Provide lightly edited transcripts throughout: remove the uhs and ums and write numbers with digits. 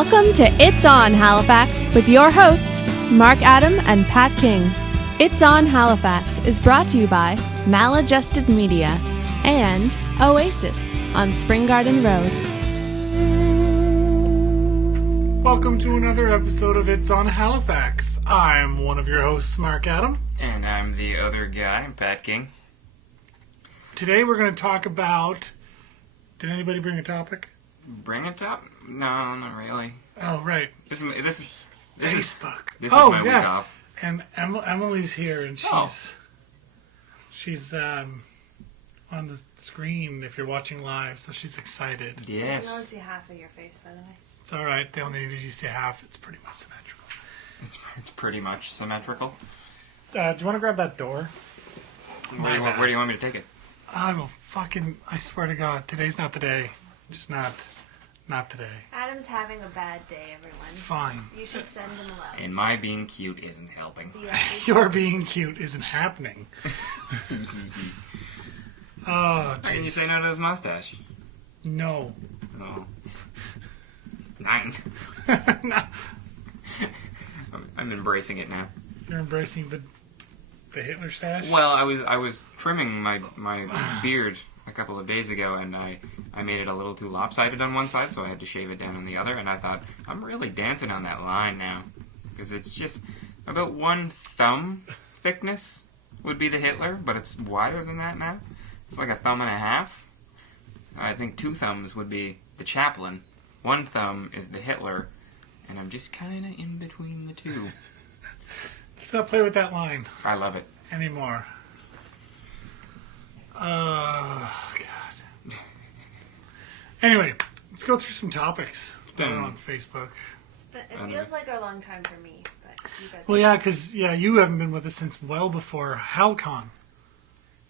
Welcome to It's On Halifax with your hosts, Mark Adam and Pat King. It's On Halifax is brought to you by Maladjusted Media and Oasis on Spring Garden Road. Welcome to another episode of It's On Halifax. I'm one of your hosts, Mark Adam. And I'm the other guy, Pat King. Today we're going to talk about... Did anybody bring a topic? Bring it up? No, not really. Oh, right. This Facebook. Is my week off. And Emily's here, and she's on the screen if you're watching live, so she's excited. Yes. I can only see half of your face, by the way. It's all right. They only need you to see half. It's pretty much symmetrical. It's pretty much symmetrical. Do you want to grab that door? Where do you want me to take it? I swear to God, today's not the day. Just not today. Adam's having a bad day, everyone. Fine. You should send him love. And my being cute isn't helping. Your being cute isn't happening. Oh, Why didn't you say no to his mustache? No. Oh. 9. No. I'm embracing it now. You're embracing the Hitler stash? Well, I was trimming my beard a couple of days ago, and I made it a little too lopsided on one side, so I had to shave it down on the other, and I thought, I'm really dancing on that line now, because it's just about one thumb thickness would be the Hitler, but it's wider than that now. It's like a thumb and a half. I think 2 thumbs would be the Chaplin. 1 thumb is the Hitler, and I'm just kind of in between the two. Let's not play with that line. I love it. Anymore. Oh, God. Anyway, let's go through some topics. It's been on Facebook. But it feels like a long time for me. But you guys. Well, yeah, because you haven't been with us since well before HalCon.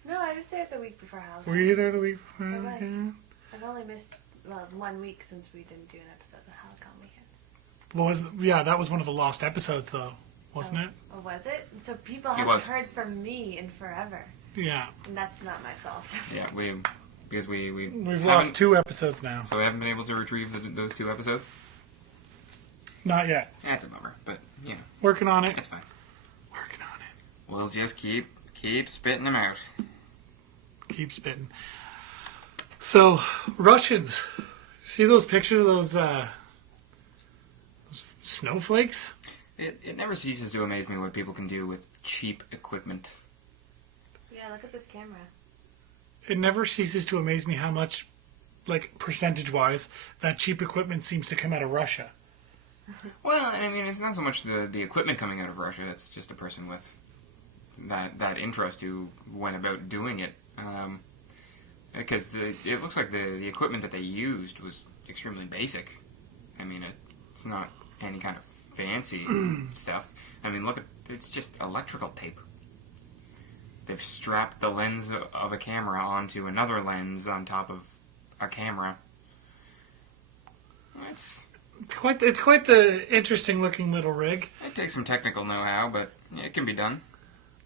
No, I was there the week before Halifax. Were you there the week before I was. HalCon? I've only missed 1 week since we didn't do an episode of HalCon weekend. That was one of the lost episodes, though, wasn't it? Oh, was it? So people haven't heard from me in forever. Yeah. And that's not my fault. Yeah, We've lost 2 episodes now. So we haven't been able to retrieve those 2 episodes? Not yet. That's a bummer, but yeah. Working on it. It's fine. Working on it. We'll just keep spitting them out. Keep spitting. So, Russians. See those pictures of those snowflakes? It never ceases to amaze me what people can do with cheap equipment. Yeah, look at this camera. It never ceases to amaze me how much, like, percentage-wise, that cheap equipment seems to come out of Russia. Well, I mean, it's not so much the equipment coming out of Russia. It's just a person with that interest who went about doing it. Because it looks like the equipment that they used was extremely basic. I mean, it's not any kind of fancy stuff. I mean, it's just electrical tape. They've strapped the lens of a camera onto another lens on top of a camera. It's quite the interesting looking little rig. It takes some technical know-how, but it can be done.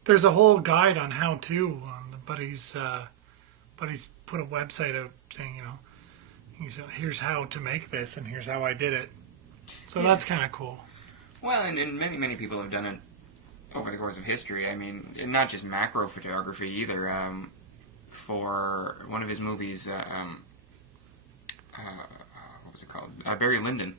There's a whole guide on how to. Buddy's put a website out saying, here's how to make this and here's how I did it. So that's kind of cool. Well, and many people have done it over the course of history. I mean, not just macro photography either. For one of his movies, what was it called? Barry Lyndon.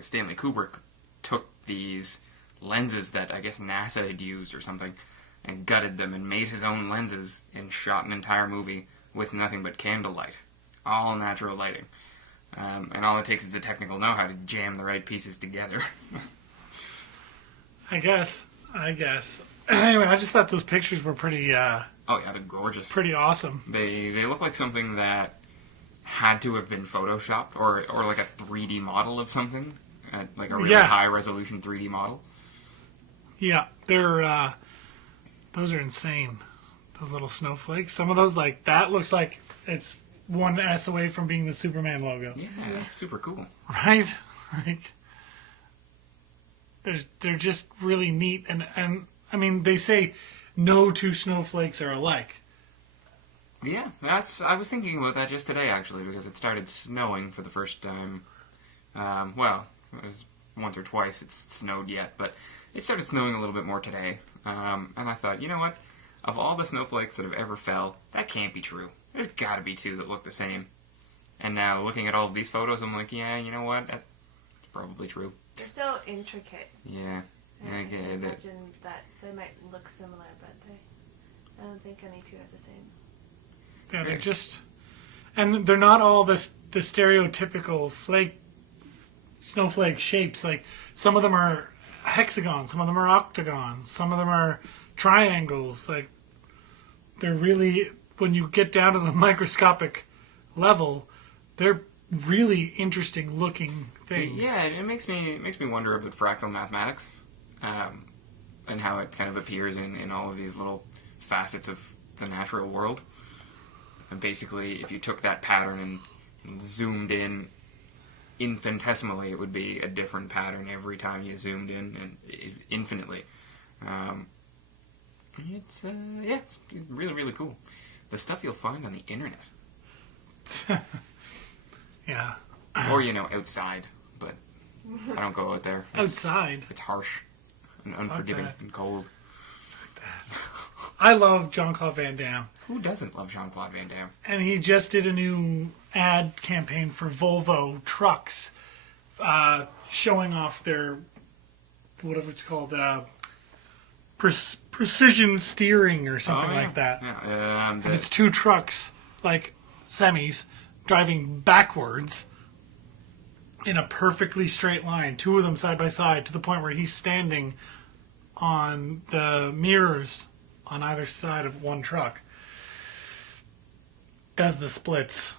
Stanley Kubrick took these lenses that I guess NASA had used or something and gutted them and made his own lenses and shot an entire movie with nothing but candlelight. All natural lighting. And all it takes is the technical know-how to jam the right pieces together. I guess. Anyway, I just thought those pictures were pretty... oh, yeah, they're gorgeous. Pretty awesome. They look like something that had to have been photoshopped or like a 3D model of something. Like a really high-resolution 3D model. Yeah, they're... those are insane. Those little snowflakes. Some of those, like, that looks like it's one S away from being the Superman logo. Yeah, super cool. Right? Like... They're just really neat, and I mean, they say no 2 snowflakes are alike. Yeah, I was thinking about that just today, actually, because it started snowing for the first time. Well, it was once or twice it's snowed yet, but it started snowing a little bit more today. And I thought, you know what? Of all the snowflakes that have ever fell, that can't be true. There's got to be two that look the same. And now, looking at all of these photos, I'm like, yeah, you know what? That's probably true. They're so intricate. Yeah. I can imagine that they might look similar, but I don't think any two are the same. Yeah, they're just... And they're not all the stereotypical snowflake shapes. Like, some of them are hexagons, some of them are octagons, some of them are triangles. Like, they're really... When you get down to the microscopic level, they're really interesting looking things. Yeah, it makes me wonder about fractal mathematics, and how it kind of appears in all of these little facets of the natural world. And basically, if you took that pattern and zoomed in infinitesimally, it would be a different pattern every time you zoomed in, and infinitely. It's really, really cool. The stuff you'll find on the internet. Yeah. Or, outside, but I don't go out there. Outside? It's harsh and unforgiving and cold. Fuck that. I love Jean-Claude Van Damme. Who doesn't love Jean-Claude Van Damme? And he just did a new ad campaign for Volvo trucks, showing off their, whatever it's called, precision steering or something like that. Yeah. And it's two trucks, like semis, driving backwards in a perfectly straight line, two of them side by side, to the point where he's standing on the mirrors on either side of one truck. Does the splits.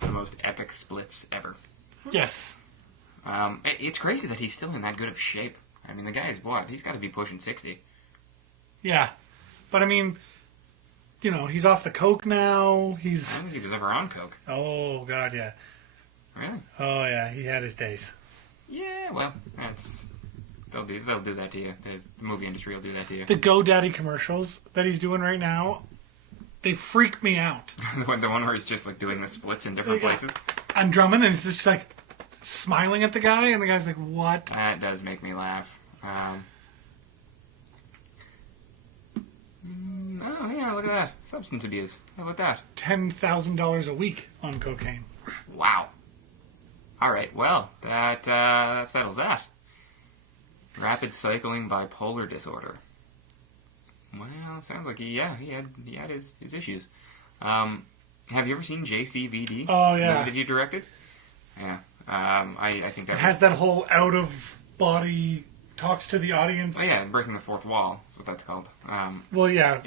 The most epic splits ever. Yes. It's crazy that he's still in that good of shape. I mean, the guy's what? He's got to be pushing 60. Yeah. But I mean, he's off the coke now. I don't think he was ever on coke. Oh, God, yeah. Really? Oh, yeah, he had his days. Yeah, well, they'll do that to you. The movie industry will do that to you. The GoDaddy commercials that he's doing right now, they freak me out. the one where he's just like doing the splits in different places. I'm drumming, and he's just like smiling at the guy, and the guy's like, "What?" That does make me laugh. Oh yeah, look at that. Substance abuse. How about that? $10,000 a week on cocaine. Wow. All right. Well, that settles that. Rapid cycling bipolar disorder. Well, it sounds like he had his issues. Have you ever seen JCVD? Oh yeah. Did you direct it? Yeah. I think that it has that whole out of body talks to the audience. Oh yeah, breaking the fourth wall is what that's called. Well, yeah.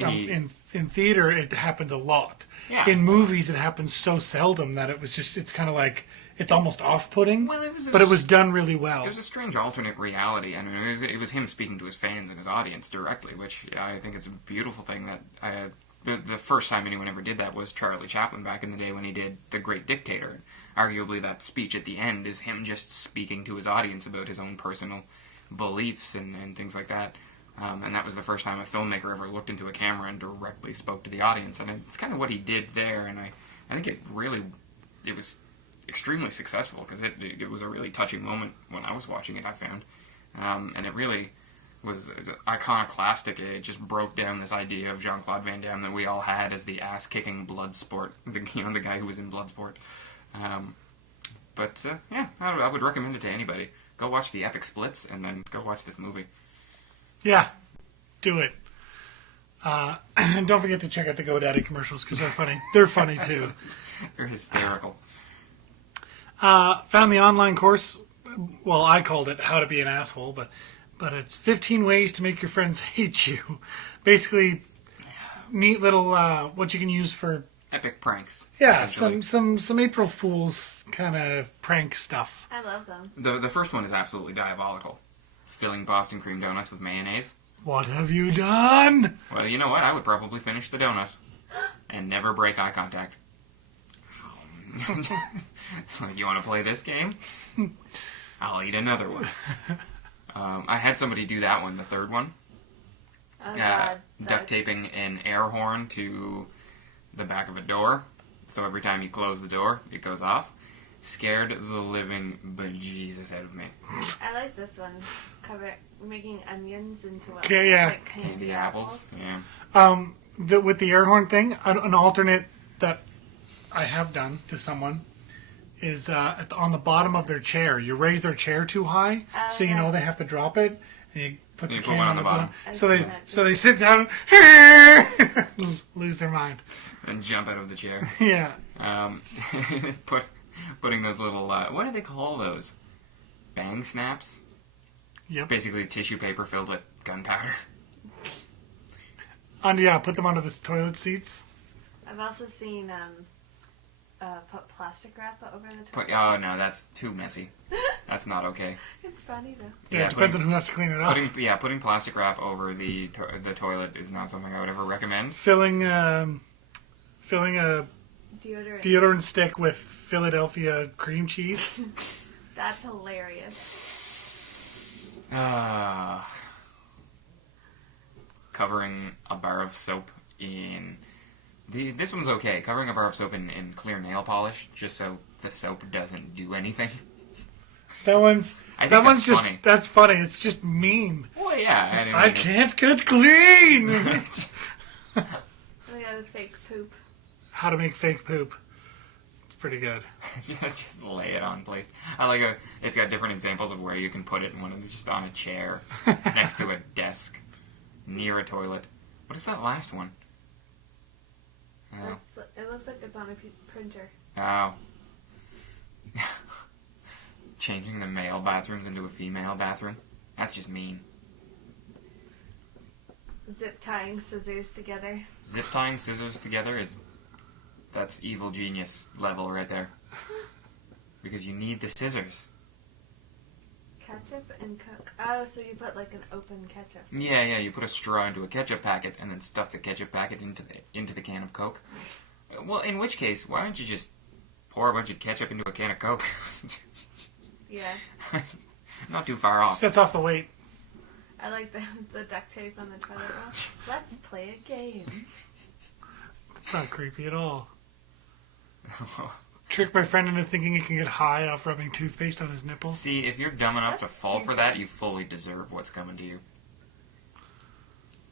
In theater, it happens a lot. Yeah. In movies, it happens so seldom that it's kind of like it's almost off-putting. Well, but it was done really well. It was a strange alternate reality. I mean, it was him speaking to his fans and his audience directly, which I think is a beautiful thing. That the first time anyone ever did that was Charlie Chaplin back in the day when he did The Great Dictator. Arguably, that speech at the end is him just speaking to his audience about his own personal beliefs and things like that. And that was the first time a filmmaker ever looked into a camera and directly spoke to the audience. And it's kind of what he did there. And I think it was extremely successful because it was a really touching moment when I was watching it, I found. And it really was iconoclastic. It just broke down this idea of Jean-Claude Van Damme that we all had as the ass-kicking blood sport, the guy who was in Bloodsport. I would recommend it to anybody. Go watch the epic splits and then go watch this movie. Yeah, do it. And don't forget to check out the GoDaddy commercials because they're funny. They're funny too. They're hysterical. Found the online course. Well, I called it "How to Be an Asshole," but it's 15 ways to make your friends hate you. Basically, neat little what you can use for epic pranks. Yeah, some April Fool's kind of prank stuff. I love them. The first one is absolutely diabolical. Filling Boston cream donuts with mayonnaise. What have you done? Well, you know what? I would probably finish the donut and never break eye contact. Like, you want to play this game? I'll eat another one. I had somebody do that one, the third one. Oh, God. Duct taping an air horn to the back of a door, so every time you close the door, it goes off. Scared the living bejesus out of me. I like this one. Making onions into what? Okay, yeah. Like candy apples. Yeah. With the air horn thing, an alternate that I have done to someone is on the bottom of their chair. You raise their chair too high, so you know they have to drop it, and you put the can on the bottom. So they sit down, lose their mind, and jump out of the chair. Yeah. Putting those little what do they call those? Bang snaps. Yep. Basically tissue paper filled with gunpowder. Put them under the toilet seats. I've also seen put plastic wrap over the toilet. Oh no, that's too messy. That's not okay. It's funny though. Yeah, it depends on who has to clean it up. Putting plastic wrap over the toilet is not something I would ever recommend. Filling a deodorant stick with Philadelphia cream cheese. That's hilarious. Covering a bar of soap in... This one's okay. Covering a bar of soap in clear nail polish, just so the soap doesn't do anything. That's funny. That's funny. It's just mean. Well, yeah. I can't get clean! Oh yeah, the fake poop. How to make fake poop. It's pretty good. just lay it on place. I like it. It's got different examples of where you can put it. One is just on a chair, next to a desk, near a toilet. What is that last one? Oh. It looks like it's on a printer. Oh. Changing the male bathrooms into a female bathroom? That's just mean. Zip tying scissors together. Zip tying scissors together that's evil genius level right there. Because you need the scissors. Ketchup and Coke. Oh, so you put like an open ketchup. Yeah, you put a straw into a ketchup packet and then stuff the ketchup packet into the can of Coke. Well, in which case, why don't you just pour a bunch of ketchup into a can of Coke? Yeah. Not too far off. Sets off the weight. I like the duct tape on the toilet roll. Let's play a game. It's not creepy at all. Trick my friend into thinking he can get high off rubbing toothpaste on his nipples. See, if you're dumb enough to fall for that, you fully deserve what's coming to you.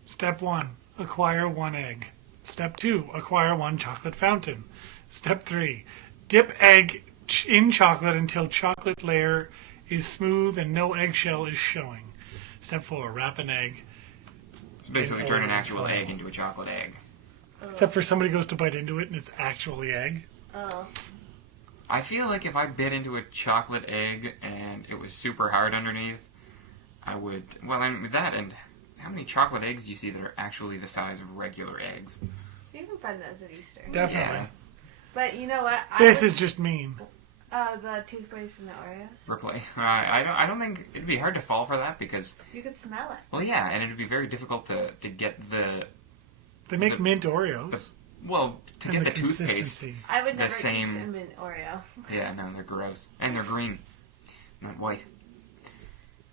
Step 1, acquire 1 egg. Step 2, acquire 1 chocolate fountain. Step 3, dip egg in chocolate until chocolate layer is smooth and no eggshell is showing. Step 4, wrap an egg. So basically turn an actual egg into a chocolate egg. Except for somebody goes to bite into it and it's actually egg. Oh. I feel like if I bit into a chocolate egg and it was super hard underneath, I would... Well, and that and how many chocolate eggs do you see that are actually the size of regular eggs? You can find those at Easter. Definitely. Yeah. But you know what? This is just mean. The toothpaste and the Oreos. I don't think... It'd be hard to fall for that because... You could smell it. Well, yeah, and it'd be very difficult to get the... They make mint Oreos. To get the toothpaste, I would never eat a mint Oreo. Yeah, no, they're gross. And they're green, not white.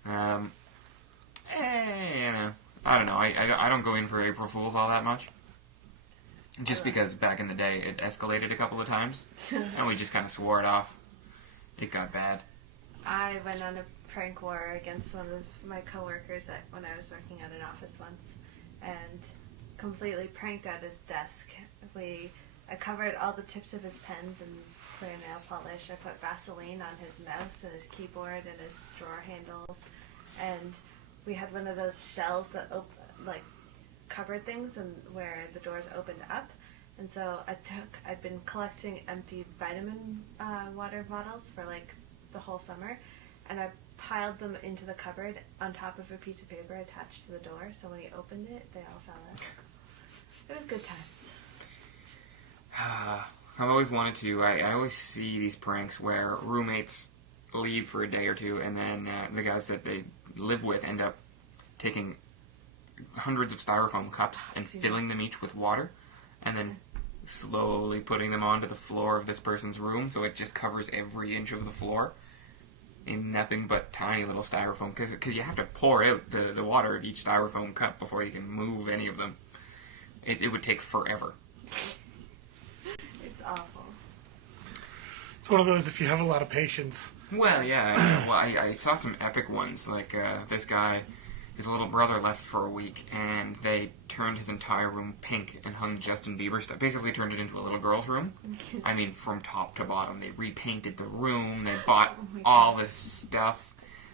You know, I don't know. I don't go in for April Fools all that much. Just because back in the day it escalated a couple of times, and we just kind of swore it off. It got bad. I went on a prank war against one of my coworkers when I was working at an office once, and completely pranked out his desk. I covered all the tips of his pens in clear nail polish. I put Vaseline on his mouse and his keyboard and his drawer handles, and we had one of those shelves that cupboard things and where the doors opened up. And so I'd been collecting empty vitamin water bottles for the whole summer, and I piled them into the cupboard on top of a piece of paper attached to the door, so when he opened it, they all fell out. It was good times. I've always wanted to... I always see these pranks where roommates leave for a day or two, and then the guys that they live with end up taking hundreds of styrofoam cups and filling them each with water, and then slowly putting them onto the floor of this person's room, so it just covers every inch of the floor in nothing but tiny little styrofoam, because you have to pour out the water of each styrofoam cup before you can move any of them. It would take forever. awful. It's one of those if you have a lot of patience. Well, yeah. Well, I saw some epic ones. Like this guy, his little brother left for a week, and they turned his entire room pink and hung Justin Bieber stuff. Basically, turned it into a little girl's room. I mean, from top to bottom. They repainted the room. They bought all this stuff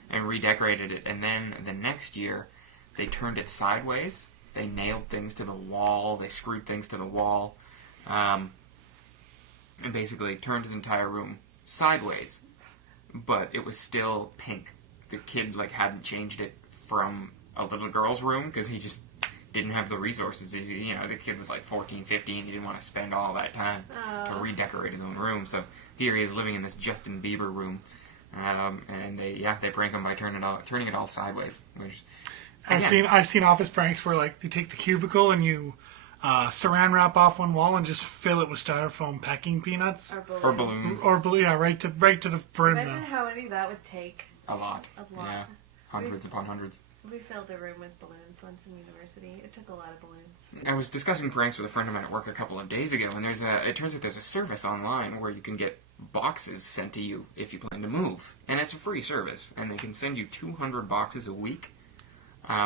and redecorated it. And then the next year, they turned it sideways. They nailed things to the wall. They screwed things to the wall. And basically turned his entire room sideways. But it was still pink. The kid hadn't changed it from a little girl's room because he just didn't have the resources. The kid was 14, 15. He didn't want to spend all that time to redecorate his own room. So here he is living in this Justin Bieber room. And they prank him by turning it all sideways. Which, I've seen office pranks where you take the cubicle and you saran wrap off one wall and just fill it with styrofoam packing peanuts or balloons. Right to the brim. Imagine how many that would take. A lot. Yeah. Hundreds upon hundreds. We filled a room with balloons once in university. It took a lot of balloons. I was discussing pranks with a friend of mine at work a couple of days ago, and it turns out there's a service online where you can get boxes sent to you if you plan to move. And it's a free service, and they can send you 200 boxes a week.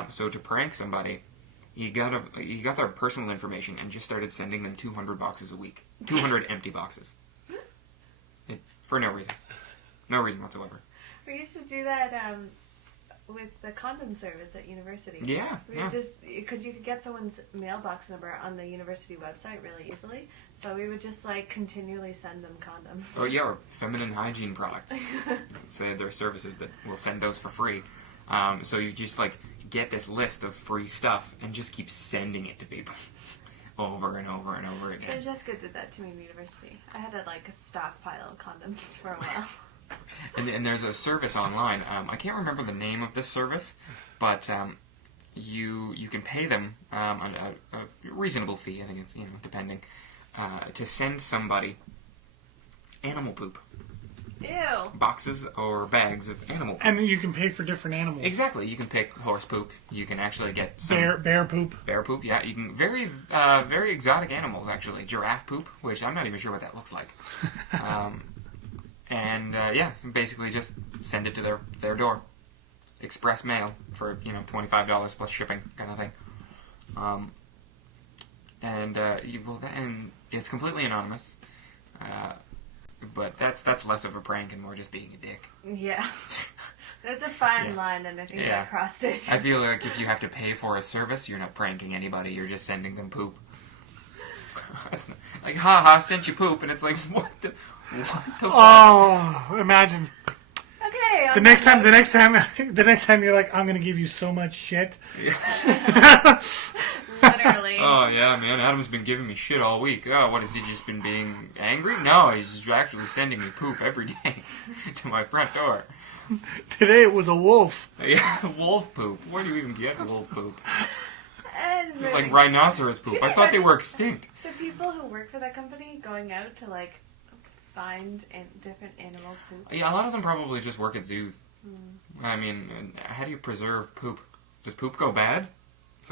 So to prank somebody, you got their personal information and just started sending them 200 boxes a week. 200 empty boxes. For no reason. No reason whatsoever. We used to do that with the condom service at university. Yeah. We would just, because you could get someone's mailbox number on the university website really easily, so we would just continually send them condoms. Oh yeah, or feminine hygiene products. There are services that will send those for free. So you just get this list of free stuff and just keep sending it to people over and over and over again. Jessica did that to me in university. I had a stockpile of condoms for a while. And there's a service online. I can't remember the name of this service, but you can pay them a reasonable fee. I think it's depending to send somebody animal poop. Ew. Boxes or bags of animal poop. And then you can pay for different animals. Exactly. You can pick horse poop. You can actually get some bear poop. Bear poop, yeah. You can very exotic animals actually. Giraffe poop, which I'm not even sure what that looks like. Basically just send it to their door. Express mail for $25 plus shipping kind of thing. And it's completely anonymous. But that's less of a prank and more just being a dick. Yeah. There's a fine line, and I think I crossed it. I feel like if you have to pay for a service, you're not pranking anybody, you're just sending them poop. That's not, haha, sent you poop, and it's what the fuck? Oh, imagine. Okay. The next time you're I'm gonna give you so much shit. Yeah. Literally. Oh, yeah, man. Adam's been giving me shit all week. Oh, what, has he just been being angry? No, he's actually sending me poop every day to my front door. Today it was a wolf. Yeah, wolf poop. Where do you even get wolf poop? It's like rhinoceros poop. I thought they were extinct. The people who work for that company going out to, find different animals' poop. Yeah, a lot of them probably just work at zoos. I mean, how do you preserve poop? Does poop go bad? It's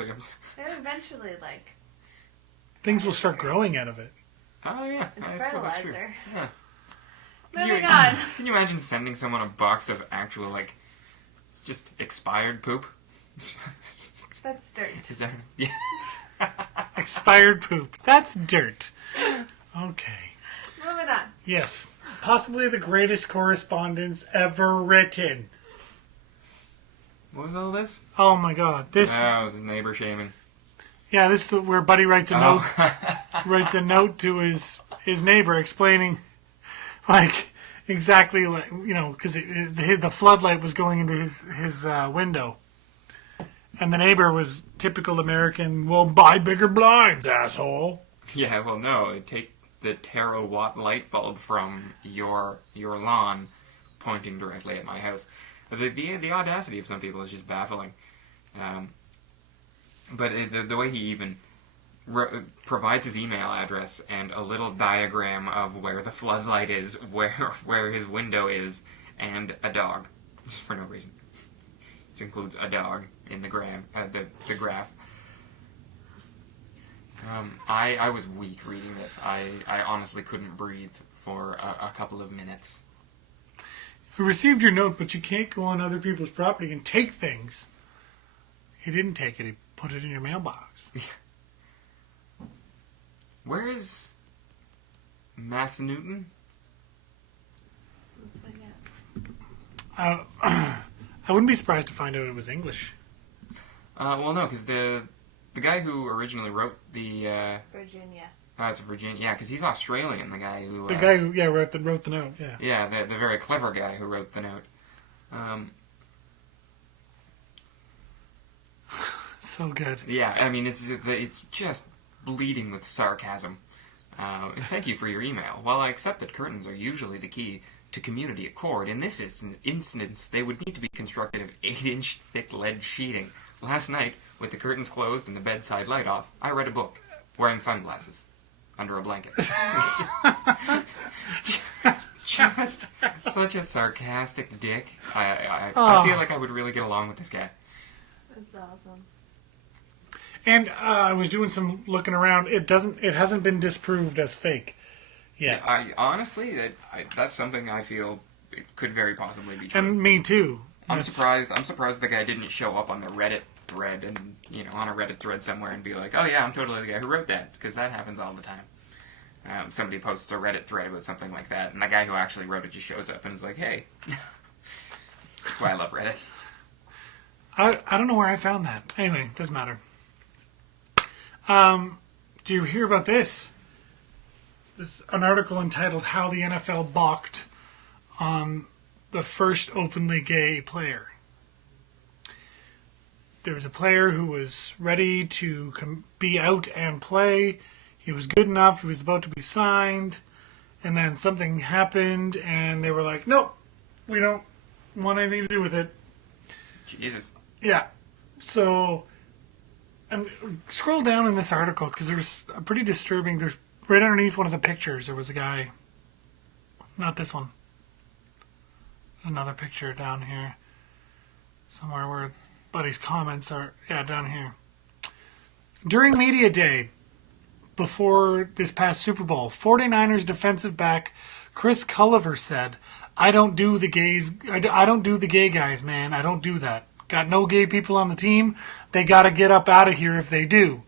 Eventually, things will start growing out of it. Oh, yeah. It's fertilizer. Yeah. Moving on. Can you imagine sending someone a box of actual, it's just expired poop? That's dirt. Is that... Yeah. Expired poop. That's dirt. Okay. Moving on. Yes. Possibly the greatest correspondence ever written. What was all this? Oh my God! This is neighbor shaming. Yeah, this is where Buddy writes a note. Writes a note to his neighbor explaining, exactly because the floodlight was going into his window, and the neighbor was typical American. Well, buy bigger blinds, asshole. Yeah, well, no, take the terawatt light bulb from your lawn, pointing directly at my house. The audacity of some people is just baffling. But the way he even provides his email address and a little diagram of where the floodlight is, where his window is, and a dog, just for no reason. Which includes a dog in the graph. I was weak reading this. I honestly couldn't breathe for a couple of minutes. You received your note, but you can't go on other people's property and take things. He didn't take it. He put it in your mailbox. Where is Massanutten? Let's find out. I wouldn't be surprised to find out it was English. Well, no, because the guy who originally wrote the... Virginia. It's Virginia. Yeah, because he's Australian, the guy who... The guy who wrote the note, yeah. Yeah, the very clever guy who wrote the note. So good. Yeah, I mean, it's just bleeding with sarcasm. Thank you for your email. While I accept that curtains are usually the key to community accord, in this instance, they would need to be constructed of 8-inch thick lead sheeting. Last night, with the curtains closed and the bedside light off, I read a book, wearing sunglasses, under a blanket. Just such a sarcastic dick. I feel like I would really get along with this guy. That's awesome. And I was doing some looking around. It hasn't been disproved as fake yet. Honestly, that's something I feel it could very possibly be true. And me too. I'm surprised the guy didn't show up on the Reddit thread and, on a Reddit thread somewhere and be like, oh yeah, I'm totally the guy who wrote that, because that happens all the time. Somebody posts a Reddit thread with something like that, and the guy who actually wrote it just shows up and is like, hey. That's why I love Reddit. I don't know where I found that. Anyway, doesn't matter. Do you hear about this? It's an article entitled "How the NFL Balked on the First Openly Gay Player." There was a player who was ready to be out and play. He was good enough. He was about to be signed. And then something happened, and they were like, nope, we don't want anything to do with it. Jesus. Yeah. So, and scroll down in this article, because there's a pretty disturbing, there's right underneath one of the pictures, there was a guy, not this one. There's another picture down here, somewhere where Buddy's comments are, down here. During media day, before this past Super Bowl, 49ers defensive back Chris Culliver said, I don't do the gay guys, man. I don't do that. Got no gay people on the team. They got to get up out of here if they do.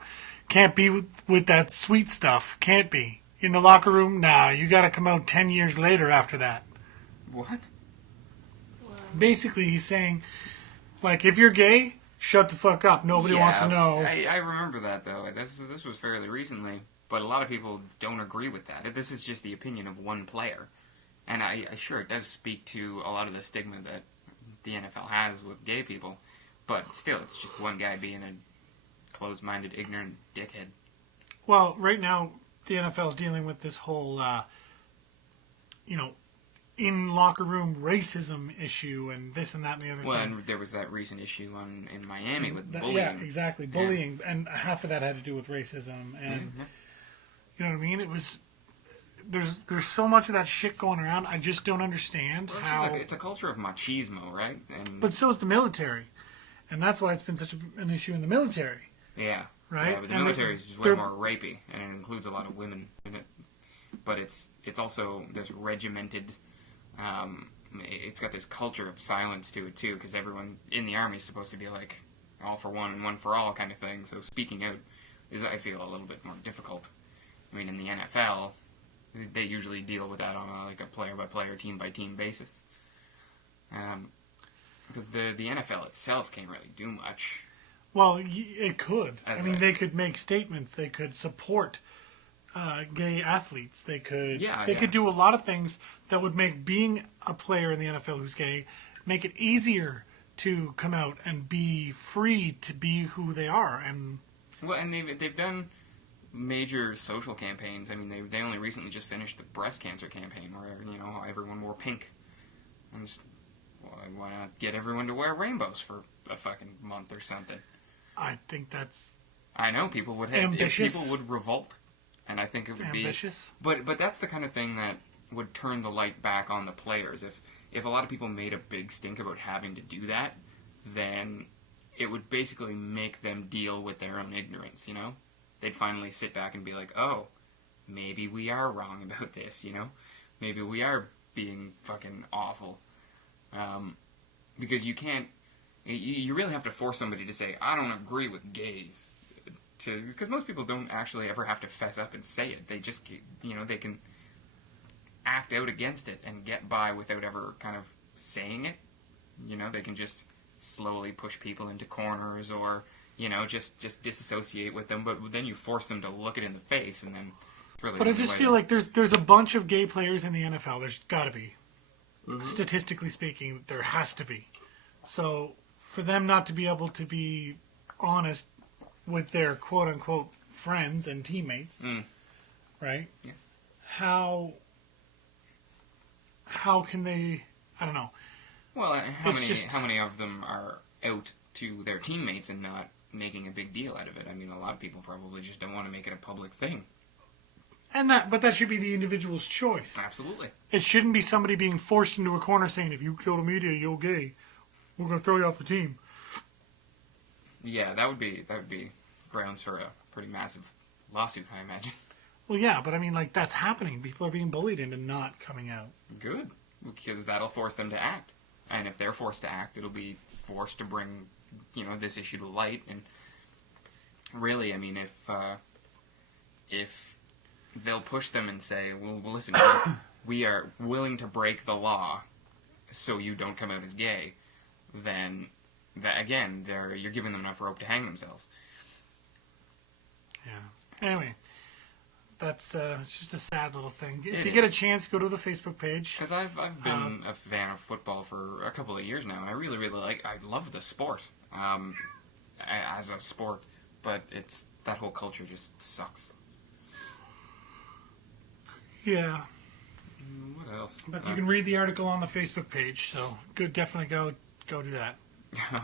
Can't be with that sweet stuff. Can't be. In the locker room, nah, you got to come out 10 years later after that. What? Basically, he's saying, like, if you're gay, shut the fuck up. Nobody wants to know. I remember that, though. This was fairly recently, but a lot of people don't agree with that. This is just the opinion of one player. And I sure, it does speak to a lot of the stigma that the NFL has with gay people, but still, it's just one guy being a closed-minded, ignorant dickhead. Well, right now, the NFL is dealing with this whole, in locker room racism issue and this and that and the other thing. Well, and there was that recent issue in Miami with bullying. Yeah, exactly, bullying, and half of that had to do with racism, and you know what I mean? It was... There's so much of that shit going around. I just don't understand how. It's a culture of machismo, right? But so is the military, and that's why it's been such an issue in the military. Yeah. Right. Yeah, but the military is just way more rapey, and it includes a lot of women in it. But it's also this regimented. It's got this culture of silence to it too, because everyone in the army is supposed to be like all for one and one for all kind of thing. So speaking out is, I feel, a little bit more difficult. I mean, in the NFL. They usually deal with that on a player-by-player, team-by-team basis. Because the NFL itself can't really do much. Well, it could. They could make statements. They could support gay athletes. They could. They could do a lot of things that would make being a player in the NFL who's gay make it easier to come out and be free to be who they are. And they've done major social campaigns. I mean, they only recently just finished the breast cancer campaign where, everyone wore pink. And just, why not get everyone to wear rainbows for a fucking month or something? I think that's... I know, people would ambitious. People would revolt. And I think it would ambitious. But that's the kind of thing that would turn the light back on the players. If a lot of people made a big stink about having to do that, then it would basically make them deal with their own ignorance, they'd finally sit back and be like, oh, maybe we are wrong about this, you know? Maybe we are being fucking awful. Because you can't... You really have to force somebody to say, I don't agree with gays. Because most people don't actually ever have to fess up and say it. They just, they can act out against it and get by without ever kind of saying it. They can just slowly push people into corners or, just disassociate with them. But then you force them to look it in the face, and then it's really... But I just feel like there's a bunch of gay players in the NFL. There's got to be. Mm-hmm. Statistically speaking, there has to be. So for them not to be able to be honest with their quote-unquote friends and teammates, right? Yeah. How can they... I don't know. Well, how many of them are out to their teammates and not making a big deal out of it? I mean, a lot of people probably just don't want to make it a public thing. But that should be the individual's choice. Absolutely. It shouldn't be somebody being forced into a corner saying, if you kill the media, you're gay. We're going to throw you off the team. Yeah, that would be grounds for a pretty massive lawsuit, I imagine. Well, yeah, but I mean, like, that's happening. People are being bullied into not coming out. Good, because that'll force them to act. And if they're forced to act, it'll be forced to bring, this issue to light. And really, I mean, if they'll push them and say, well listen, we are willing to break the law so you don't come out as gay, then, again, you're giving them enough rope to hang themselves. Yeah. Anyway, that's it's just a sad little thing. If you get a chance, go to the Facebook page. Because I've been a fan of football for a couple of years now, and I really, really I love the sport as a sport, but that whole culture just sucks. Yeah. What else? But you can read the article on the Facebook page, so definitely go do that.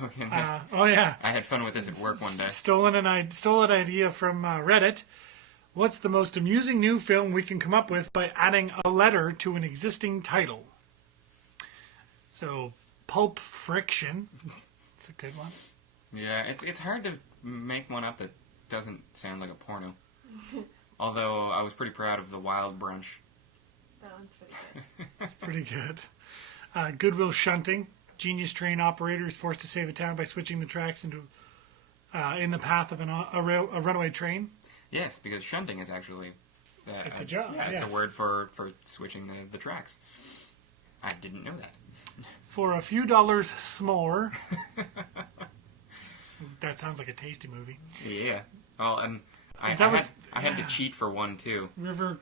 Okay. Oh yeah. I had fun with this at work one day. Stole an idea from Reddit. What's the most amusing new film we can come up with by adding a letter to an existing title? So, Pulp Friction. It's a good one. Yeah, it's hard to make one up that doesn't sound like a porno. Although I was pretty proud of the Wild Brunch. That one's pretty good. That's pretty good. Goodwill Shunting. Genius train operator is forced to save a town by switching the tracks in the path of a runaway train. Yes, because shunting is actually... it's a job, it's a word for switching the tracks. I didn't know that. For a few dollars s'more. That sounds like a tasty movie. Yeah. Well, and I had to cheat for one, too.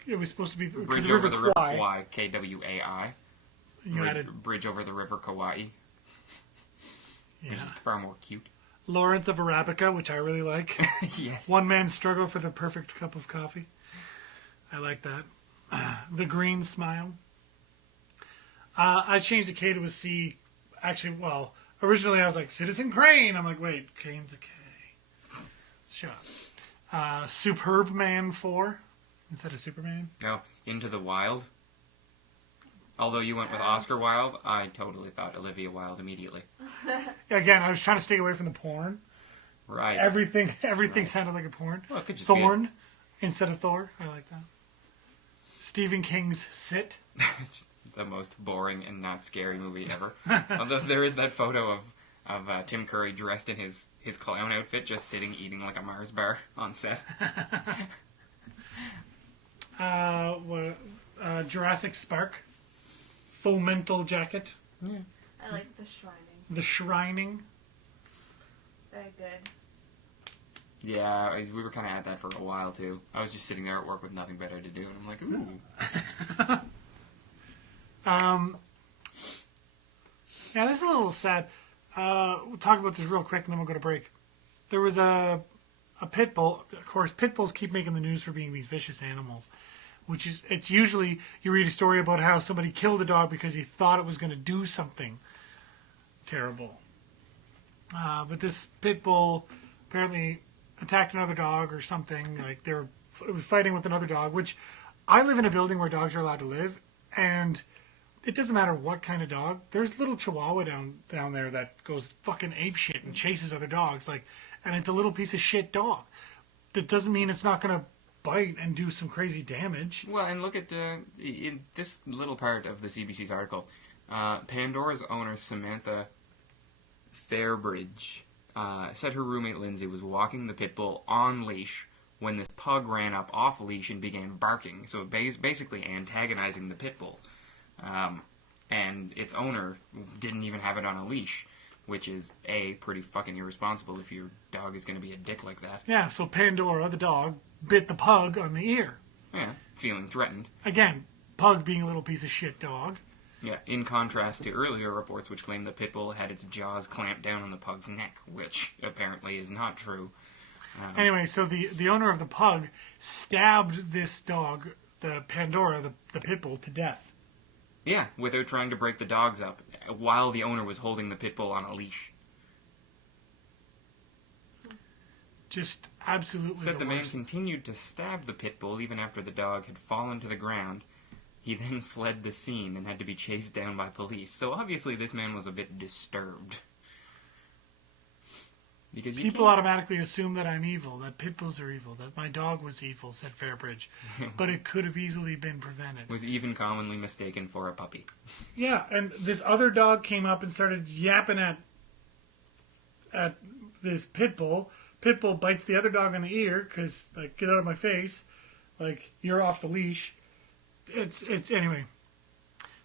It was supposed to be... Bridge over the River Kwai, Kwai. You added... Bridge over the River Kauai. Yeah. Which is far more cute. Lawrence of Arabica, which I really like. Yes. One man's struggle for the perfect cup of coffee. I like that. The Green Smile. I changed the K to a C. Actually, well, originally I was like, Citizen Crane. I'm like, wait, Crane's a K. Shut up. Superb Man 4 instead of Superman. No, Into the Wild. Although you went with Oscar Wilde, I totally thought Olivia Wilde immediately. Again, I was trying to stay away from the porn. Right. Everything sounded like a porn. Well, it could just Thorn instead of Thor. I like that. Stephen King's Sit. It's the most boring and not scary movie ever. Although there is that photo of Tim Curry dressed in his clown outfit, just sitting eating like a Mars bar on set. Jurassic Spark. Full Mental Jacket. Yeah. I like The Shrining. The Shrining. Very good. Yeah, we were kind of at that for a while, too. I was just sitting there at work with nothing better to do, and I'm like, ooh. Yeah, this is a little sad. We'll talk about this real quick, and then we'll go to break. There was a pit bull. Of course, pit bulls keep making the news for being these vicious animals. It's usually, you read a story about how somebody killed a dog because he thought it was going to do something terrible. But this pit bull apparently attacked another dog or something. Like it was fighting with another dog, which I live in a building where dogs are allowed to live, and it doesn't matter what kind of dog. There's little Chihuahua down there that goes fucking apeshit and chases other dogs, and it's a little piece of shit dog. that doesn't mean it's not going to bite and do some crazy damage. Well, and look at in this little part of the CBC's article, Pandora's owner Samantha Fairbridge said her roommate Lindsay was walking the pit bull on leash when this pug ran up off leash and began barking, so basically antagonizing the pit bull. And its owner didn't even have it on a leash, which is, A, pretty fucking irresponsible if your dog is going to be a dick like that. Yeah, so Pandora, the dog, bit the pug on the ear. Yeah, feeling threatened. Again, pug being a little piece of shit dog. Yeah, in contrast to earlier reports which claimed the pit bull had its jaws clamped down on the pug's neck, which apparently is not true. Anyway, so the owner of the pug stabbed this dog, the Pandora, the pit bull, to death. Yeah, without trying to break the dogs up, while the owner was holding the pit bull on a leash. Just absolutely Said the man worst. continued to stab the pit bull even after the dog had fallen to the ground. He then fled the scene and had to be chased down by police. So obviously this man was a bit disturbed. Because People automatically assume that I'm evil, that pit bulls are evil, that my dog was evil, said Fairbridge. But it could have easily been prevented. was even commonly mistaken for a puppy. Yeah, and this other dog came up and started yapping at this pit bull. Pit bull bites the other dog on the ear because, like, get out of my face, like, you're off the leash. It's anyway.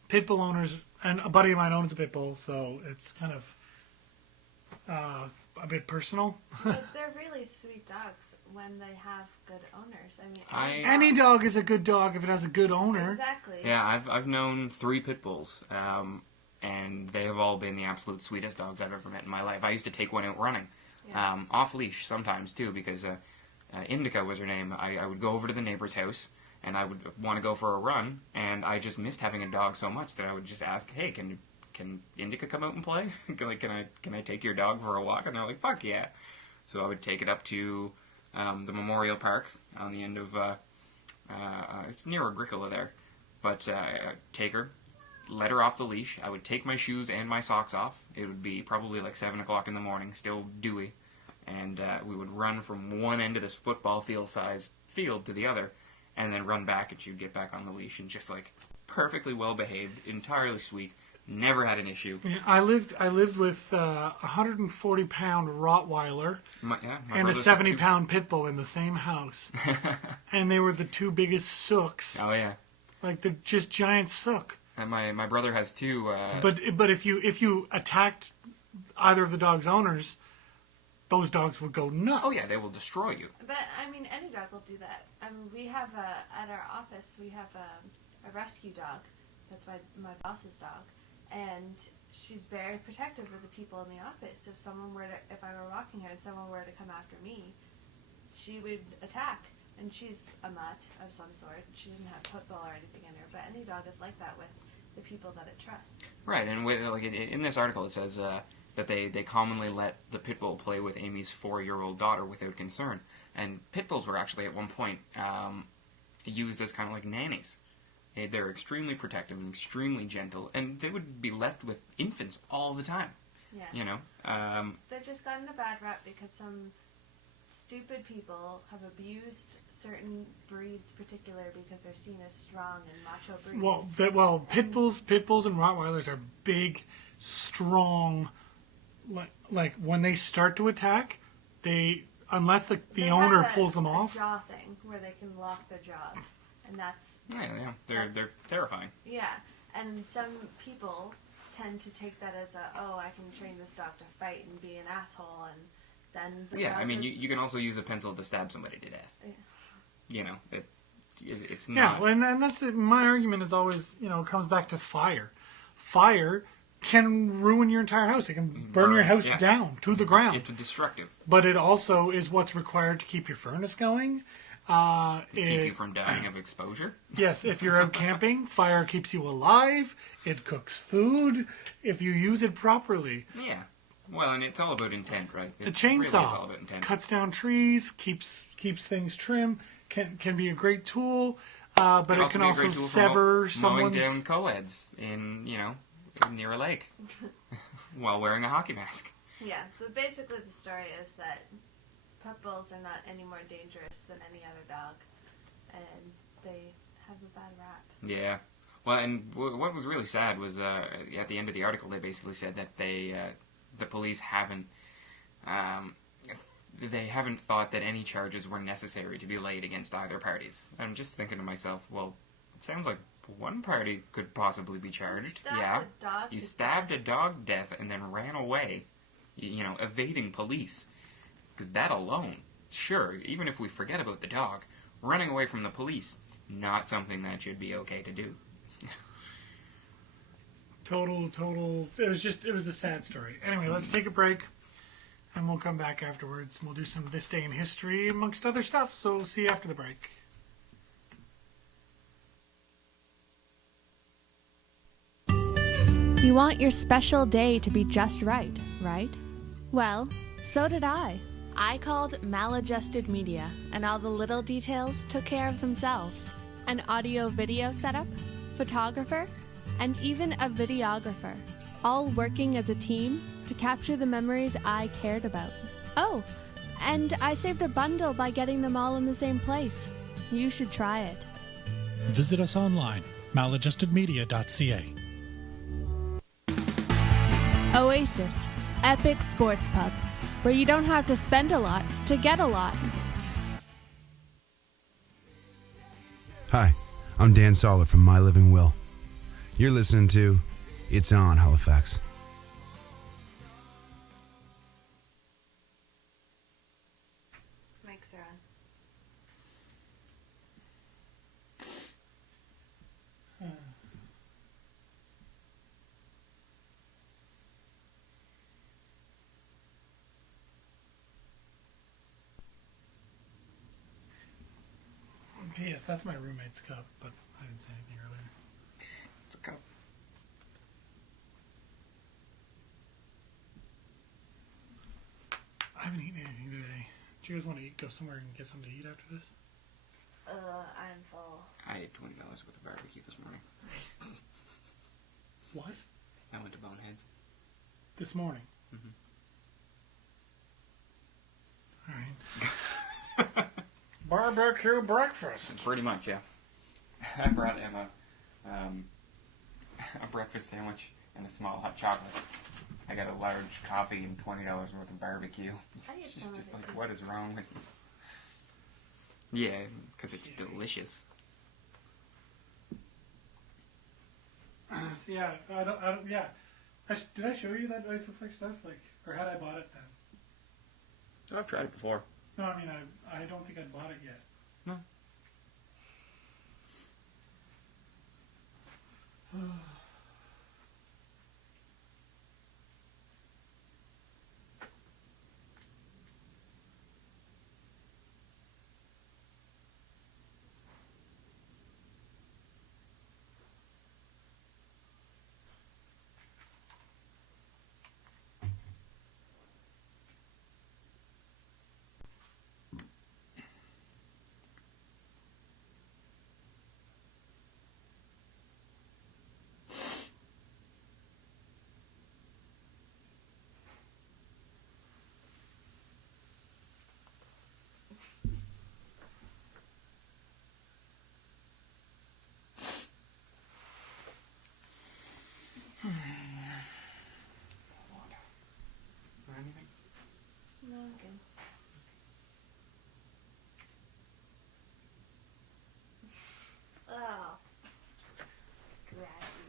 Pit bull owners, and a buddy of mine owns a pit bull, so it's kind of a bit personal. But they're really sweet dogs when they have good owners. I mean, Any dog is a good dog if it has a good owner. Exactly. Yeah, I've known 3 pit bulls, and they have all been the absolute sweetest dogs I've ever met in my life. I used to take one out running, off leash sometimes too, because Indica was her name. I would go over to the neighbor's house, and I would want to go for a run, and I just missed having a dog so much that I would just ask, "Hey, can Indica come out and play? Like, can I take your dog for a walk?" And they're like, "Fuck yeah!" So I would take it up to the Memorial Park on the end of it's near Agricola there, but take her, let her off the leash. I would take my shoes and my socks off. It would be probably like 7 o'clock in the morning, still dewy, and we would run from one end of this football field-sized field to the other, and then run back, and she would get back on the leash and just like perfectly well behaved, entirely sweet. Never had an issue. Yeah, I lived with a 140-pound Rottweiler My and a brother's got 70-pound pit bull in the same house, and they were the 2 biggest sooks. Oh yeah, Like they're just giant sook. and my brother has 2. But if you attacked either of the dog's owners, those dogs would go nuts. Oh yeah, they will destroy you. But I mean, any dog will do that. I mean, we have at our office we have a rescue dog. That's my boss's dog, and she's very protective of the people in the office. If I were walking her and someone were to come after me, she would attack. And she's a mutt of some sort. She doesn't have football or anything in her, but any dog is like that with the people that it trusts. Right, and in this article it says that they commonly let the pit bull play with Amy's 4-year-old daughter without concern. And pit bulls were actually at one point used as kind of like nannies. They're extremely protective and extremely gentle, and they would be left with infants all the time. Yeah. You know? They've just gotten a bad rep because some stupid people have abused certain breeds, particular because they're seen as strong and macho breeds. Pit bulls and Rottweilers are big, strong. Like when they start to attack, unless the owner pulls them off. Jaw thing where they can lock their jaws, and that's they're terrifying. Yeah, and some people tend to take that as I can train this dog to fight and be an asshole, and then I mean you can also use a pencil to stab somebody to death. Yeah. You know, it's not. Yeah, and that's my argument is always, it comes back to fire. Fire can ruin your entire house. It can burn your house down to the ground. It's destructive. But it also is what's required to keep your furnace going. Keep you from dying of exposure. Yes, if you're out camping, fire keeps you alive. It cooks food if you use it properly. Yeah. Well, and it's all about intent, right? A chainsaw really is all about intent. cuts down trees, keeps things trim, can be a great tool, but it can also sever someone's... mowing down co-eds in, near a lake while wearing a hockey mask. Yeah, so basically the story is that pit bulls are not any more dangerous than any other dog, and they have a bad rap. Yeah. Well, and what was really sad was at the end of the article, they basically said that the police haven't thought that any charges were necessary to be laid against either parties. I'm just thinking to myself, well, it sounds like one party could possibly be charged. You stabbed a dog to death and then ran away, evading police. Because that alone, sure, even if we forget about the dog, running away from the police, not something that should be okay to do. Total. It was a sad story. Anyway, let's take a break, and we'll come back afterwards. We'll do some This Day in History, amongst other stuff, so see you after the break. You want your special day to be just right, right? Well, so did I. I called Maladjusted Media, and all the little details took care of themselves. An audio-video setup, photographer, and even a videographer, all working as a team to capture the memories I cared about. Oh, and I saved a bundle by getting them all in the same place. You should try it. Visit us online, maladjustedmedia.ca. Oasis, epic sports pub, where you don't have to spend a lot to get a lot. Hi, I'm Dan Soller from My Living Will. You're listening to It's On Halifax. Mics are on. Yes, that's my roommate's cup, but I didn't say anything earlier. It's a cup. I haven't eaten anything today. Do you guys want to go somewhere and get something to eat after this? I'm full. I ate $20 worth of barbecue this morning. What? I went to Boneheads. This morning? Mm-hmm. Alright. Barbecue breakfast. Pretty much, yeah. I brought Emma a breakfast sandwich and a small hot chocolate. I got a large coffee and $20 worth of barbecue. She's just like, what is wrong with you? Yeah, because it's delicious. Yeah, I don't, yeah. Did I show you that Isoflex stuff? Or had I bought it then? Oh, I've tried it before. No, I mean, I don't think I'd bought it yet. No. Or anything? No, I'm good. Oh. Scratchy.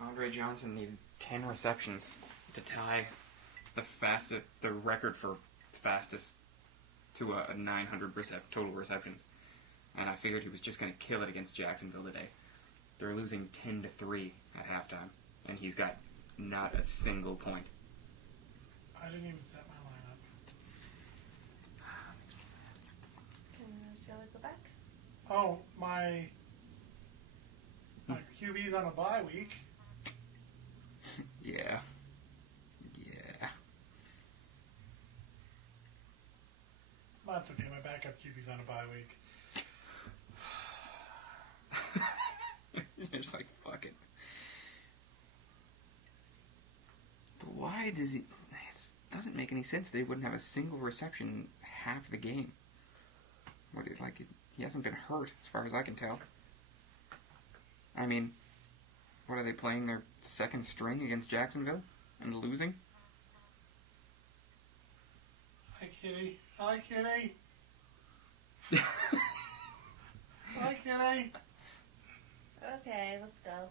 Andre Johnson needed 10 receptions to tie the record for fastest to a 900 total receptions. and I figured he was just going to kill it against Jacksonville today. They're losing 10-3 at halftime, and he's got not a single point. I didn't even set my lineup. Shall we go back? Oh, my QB's on a bye week. Yeah. That's okay. My backup QB's on a bye week. You're just like, fuck it. But why does he... It doesn't make any sense that he wouldn't have a single reception half the game. What is like? He hasn't been hurt, as far as I can tell. I mean, what are they playing their second string against Jacksonville and losing? Hi, Kitty. Hi, Kitty. Hi, Kitty. Okay, let's go.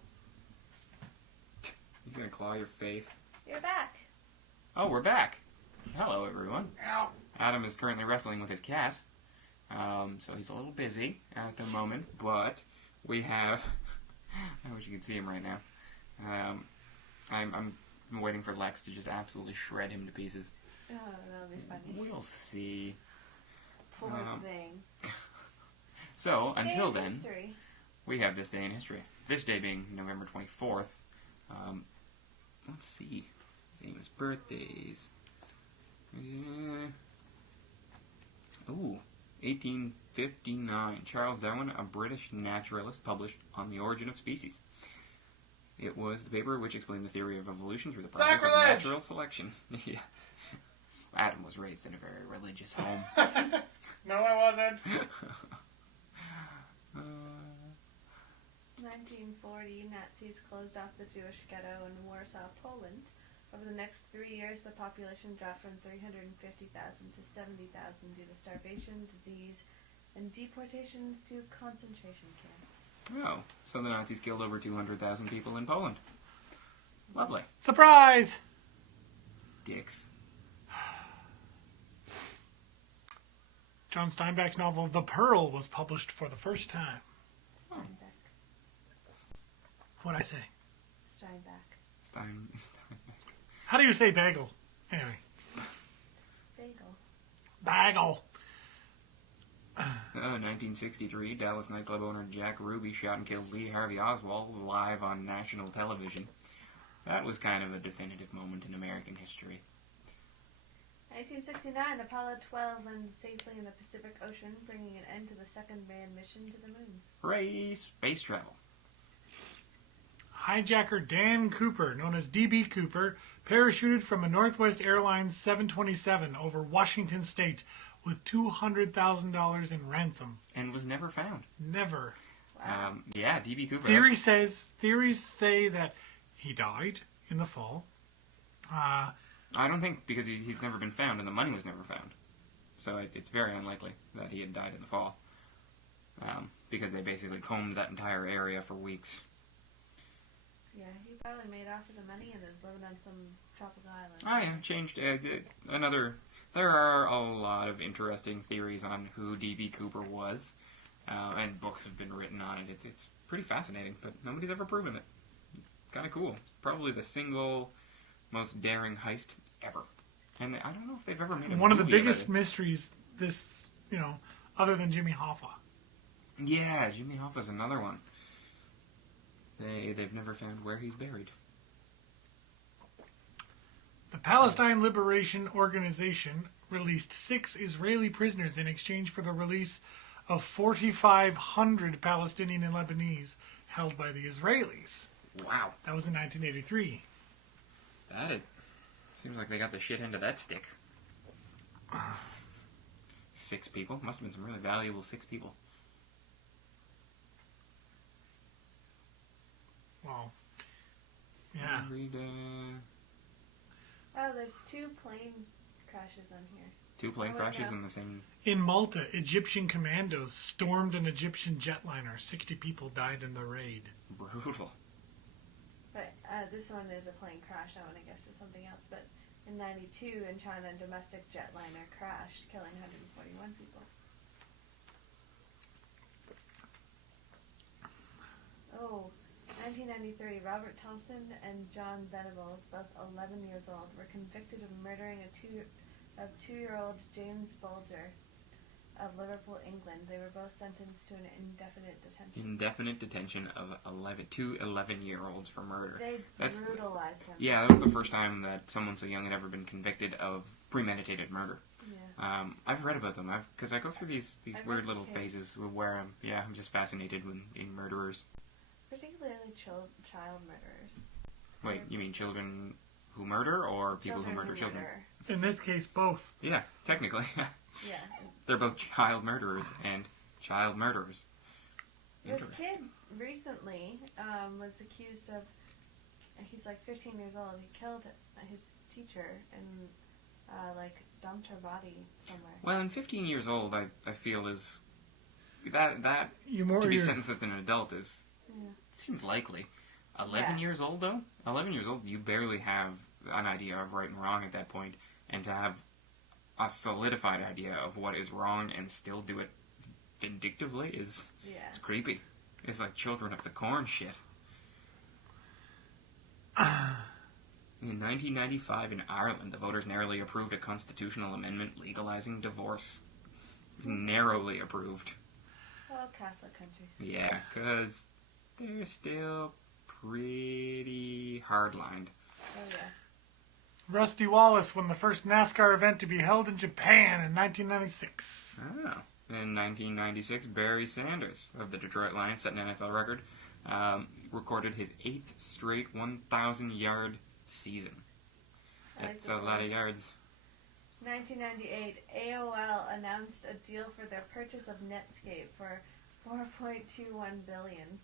He's gonna claw your face. You're back. Oh, we're back. Hello, everyone. Ow. Adam is currently wrestling with his cat, so he's a little busy at the moment, but we have... I wish you could see him right now. I'm waiting for Lex to just absolutely shred him to pieces. Oh, that'll be funny. We'll see. Poor thing. So, Day until in then, history. we have this day in history. This day being November 24th. Let's see. Famous birthdays. Ooh, 1859. Charles Darwin, a British naturalist, published On the Origin of Species. It was the paper which explained the theory of evolution through the process of natural selection. Yeah. Adam was raised in a very religious home. No, I wasn't. 1940, Nazis closed off the Jewish ghetto in Warsaw, Poland. Over the next 3 years, the population dropped from 350,000 to 70,000 due to starvation, disease, and deportations to concentration camps. Oh, so the Nazis killed over 200,000 people in Poland. Lovely. Surprise! Dicks. John Steinbeck's novel The Pearl was published for the first time. Steinbeck. What'd I say? Steinbeck. Steinbeck. How do you say bagel? Anyway. Bagel. Bagel. 1963, Dallas nightclub owner Jack Ruby shot and killed Lee Harvey Oswald live on national television. That was kind of a definitive moment in American history. 1969, Apollo 12 landed safely in the Pacific Ocean, bringing an end to the second manned mission to the moon. Hooray, space travel. Hijacker Dan Cooper, known as D.B. Cooper, parachuted from a Northwest Airlines 727 over Washington State with $200,000 in ransom. And was never found. Never. Wow. Yeah, D.B. Cooper. Theories say that he died in the fall. I don't think, because he's never been found and the money was never found. So it's very unlikely that he had died in the fall. Because they basically combed that entire area for weeks. Yeah, he probably made off with the money and is living on some tropical island. Oh yeah, changed. There are a lot of interesting theories on who D.B. Cooper was. And books have been written on it. It's pretty fascinating, but nobody's ever proven it. It's kind of cool. Probably the single most daring heist ever. And I don't know if they've ever made a One of the movie biggest about it. mysteries, other than Jimmy Hoffa. Yeah, Jimmy Hoffa's another one. They've never found where he's buried. The Palestine Liberation Organization released 6 Israeli prisoners in exchange for the release of 4,500 Palestinian and Lebanese held by the Israelis. Wow. That was in 1983. Seems like they got the shit end of that stick. 6 people? Must have been some really valuable 6 people. Wow. Yeah. Oh, there's 2 plane crashes on here. 2 plane Oh, crashes yeah. in the same... In Malta, Egyptian commandos stormed an Egyptian jetliner. 60 people died in the raid. Brutal. But this one is a plane crash. That one, I guess, is something else. But in 92, in China, a domestic jetliner crashed, killing 141 people. Oh, 1993, Robert Thompson and John Venables, both 11 years old, were convicted of murdering a two-year-old James Bulger of Liverpool, England. They were both sentenced to an indefinite detention. Indefinite detention of 2 11-year-olds for murder. They brutalized him. Yeah, that was the first time that someone so young had ever been convicted of premeditated murder. Yeah. I've read about them, because I go through these weird little phases where I'm just fascinated in murderers. Particularly child murderers. Wait, you mean children who murder, or people who murder children? In this case, both. Yeah, technically. Yeah. They're both child murderers and child murderers. This kid recently was accused of, he's like 15 years old, he killed his teacher and dumped her body somewhere. Well, and 15 years old, I feel is, that to be sentenced as an adult Yeah. seems likely. 11 years old, though? 11 years old, you barely have an idea of right and wrong at that point, and to have a solidified idea of what is wrong and still do it vindictively it's creepy. It's like Children of the Corn shit. In 1995 in Ireland, the voters narrowly approved a constitutional amendment legalizing divorce. Narrowly approved. Oh, Catholic countries. Yeah, because they're still pretty hardlined. Oh, yeah. Rusty Wallace won the first NASCAR event to be held in Japan in 1996. Oh. In 1996, Barry Sanders of the Detroit Lions set an NFL record, recorded his 8th straight 1,000-yard season. That's a lot of yards. 1998, AOL announced a deal for their purchase of Netscape for $4.21 billion.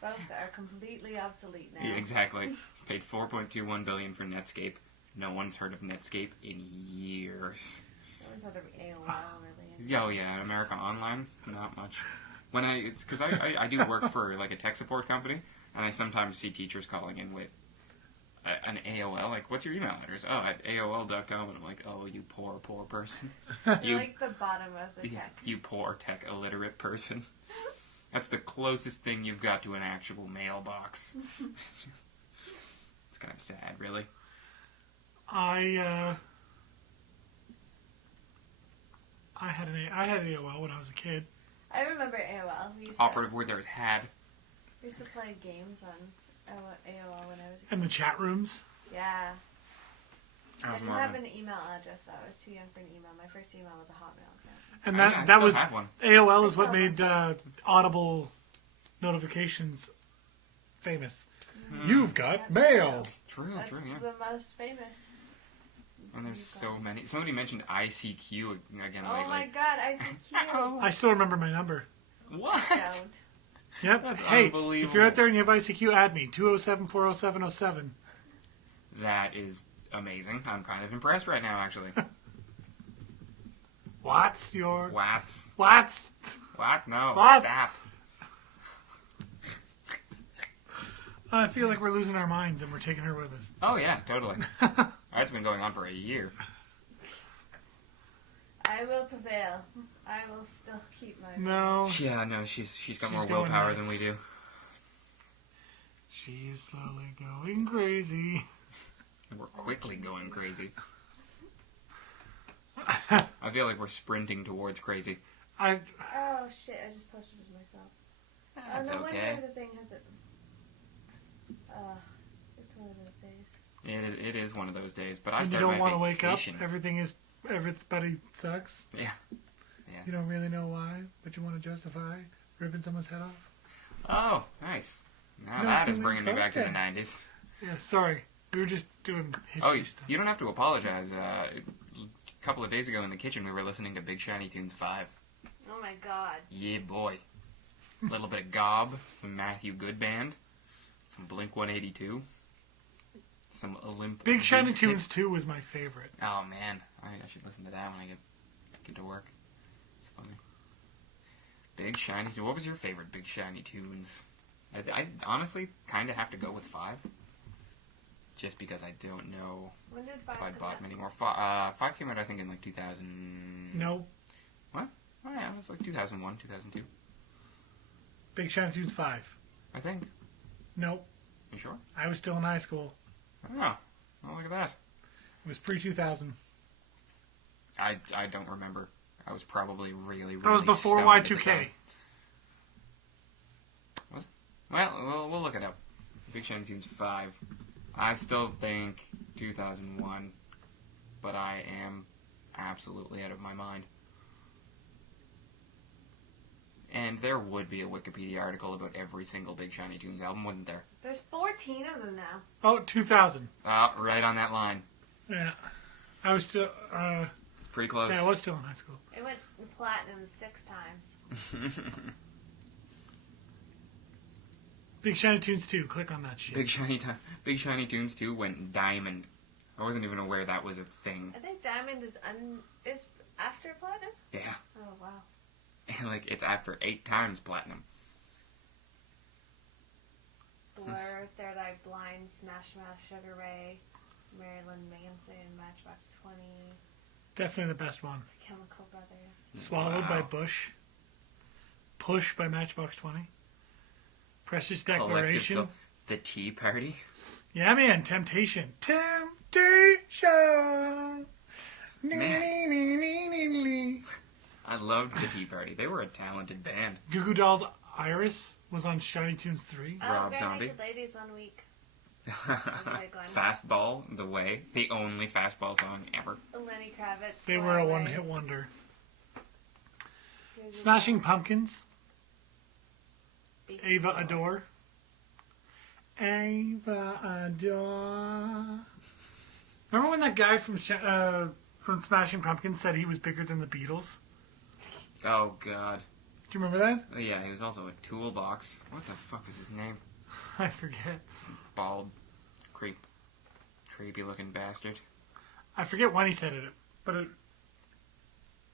Both are completely obsolete now. Yeah, exactly. Paid $4.21 billion for Netscape. No one's heard of Netscape in years. No one's heard of AOL, really. Oh yeah, America Online, not much. Because I do work for like a tech support company, and I sometimes see teachers calling in with an AOL, like, what's your email address? Oh, at AOL.com, and I'm like, oh, you poor person. You're like the bottom of the tech. You poor tech illiterate person. That's the closest thing you've got to an actual mailbox. It's kind of sad, really. I had AOL when I was a kid. I remember AOL. Operative word there is had. We used to play games on AOL when I was a kid. In the chat rooms. Yeah. I didn't have an email address though. I was too young for an email. My first email was a Hotmail account. And I that was have one. AOL is what made Audible notifications famous. You've got mail. True, That's true, yeah. the most famous. And there's so many. Somebody mentioned ICQ again lately. Oh my god, ICQ. I still remember my number. What? Don't. Yep. That's hey, unbelievable. if you're out there and you have ICQ, add me. 207-407-07. That is amazing. I'm kind of impressed right now, actually. What's your... What? What? What? No. What? Stop. I feel like we're losing our minds and we're taking her with us. Oh, yeah, totally. That's been going on for a year. I will prevail. I will still keep my... No. Yeah, no, she's got more going willpower nuts. than we do. She's slowly going crazy. And we're quickly going crazy. I feel like we're sprinting towards crazy. Oh shit, I just posted it myself. That's no okay. wonder the thing has it... it's one of those days. It is one of those days, but I And you start don't my want to wake up. vacation. Everybody sucks. Yeah. You don't really know why, but you want to justify ripping someone's head off. Oh, nice. Now No, that is human bringing me back to the content. 90s. Yeah, sorry. We were just doing Oh, history stuff. you don't have to apologize. A couple of days ago in the kitchen, we were listening to Big Shiny Tunes 5. Oh my god. Yeah, boy. A little bit of Gob, some Matthew Good Band, some Blink-182, some Olymp. Big Shiny Bizkit. Tunes 2 was my favorite. Oh, man. I should listen to that when I get to work. It's funny. Big Shiny Tunes. What was your favorite Big Shiny Tunes? I honestly kind of have to go with 5. Just because I don't know When did if I come bought out? many more. 5 came out, I think, in like 2000. No. What? Oh, yeah, it was like 2001, 2002. Big Shiny Tunes 5. I think. Nope. You sure? I was still in high school. Oh, well, look at that. It was pre-2000. I don't remember. I was probably really That was before stoned at the Y2K. time. Was it? Well, we'll look it up. Big Shiny Tunes 5. I still think 2001, but I am absolutely out of my mind. And there would be a Wikipedia article about every single Big Shiny Tunes album, wouldn't there? There's 14 of them now. Oh, 2000. Right on that line. Yeah. I was still... It's pretty close. yeah, I was still in high school. It went platinum 6 times. Big Shiny Tunes 2. Click on that shit. Big Shiny Tunes 2 went diamond. I wasn't even aware that was a thing. I think diamond is after platinum. Yeah. Oh wow. Like, it's after 8 times platinum. Blur, Third Eye Blind, Smash Mouth, Sugar Ray, Marilyn Manson, Matchbox 20, Definitely the best one. Chemical Brothers. Swallowed Wow. by Bush. Push by Matchbox 20. Precious Collective Declaration. Soul. The Tea Party. Yeah, man. Temptation. Temptation. I loved the Tea Party. They were a talented band. Goo Goo Dolls' Iris was on Shiny Tunes 3. Rob Bare Zombie. Naked Ladies 1 week. Fastball, The Way. The only fastball song ever. Lenny Kravitz. They Fly were a Away. one-hit wonder. Goo Goo Smashing Dolls, Pumpkins. Beastie Ava Boys. Adore. Ava Adore. Remember when that guy from Smashing Pumpkins said he was bigger than the Beatles? Oh, God. Do you remember that? Yeah, he was also a toolbox. What the fuck was his name? I forget. Bald, creepy looking bastard. I forget when he said it, but